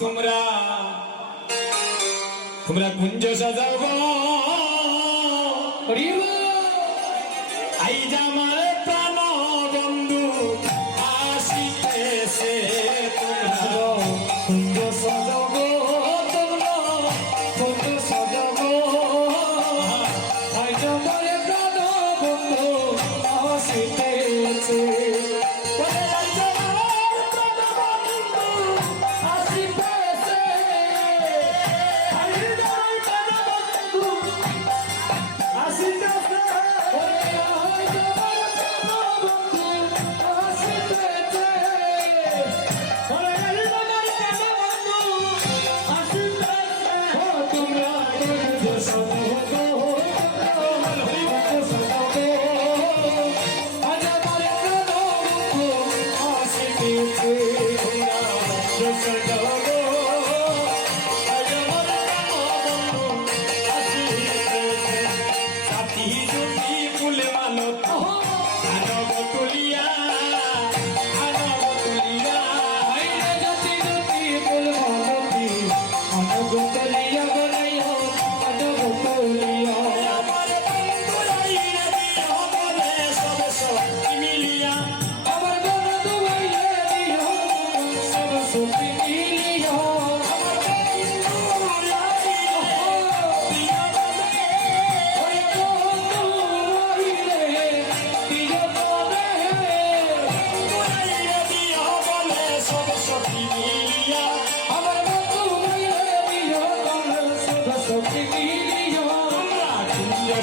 তোমরা তোমরা কুঞ্জ সাজাও গো আইজ আমার প্রাণ বন্ধু আসিতেছে তোমরা কুঞ্জ সাজাও গো তোমরা কুঞ্জ সাজাও গো আইজ আমার প্রাণ বন্ধু আসিতেছে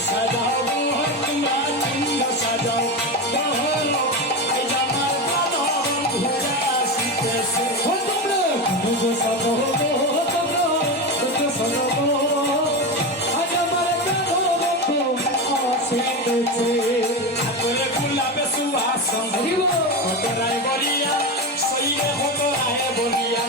সাজাও তোমরা কুঞ্জ সাজাও আইজ আমার প্রাণ বন্ধু আসিতেছে তোমরা কুঞ্জ সাজাও তোমরা কুঞ্জ সাজাও আইজ আমার প্রাণ বন্ধু আসিতেছে হাতরে গোলাপে সুবাসন কতরায় বলিয়া সইরে হতরায় বলিয়া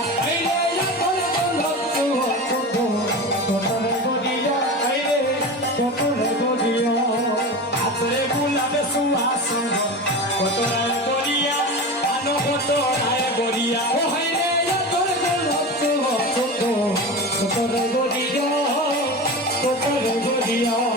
হাতরে গোলাপে সুবাসন কতরায় বলিয়া আনো কতরায় বলিয়া ও হাইরে তোর গোলাপ কতরায় বলিয়া কতরায় বলিয়া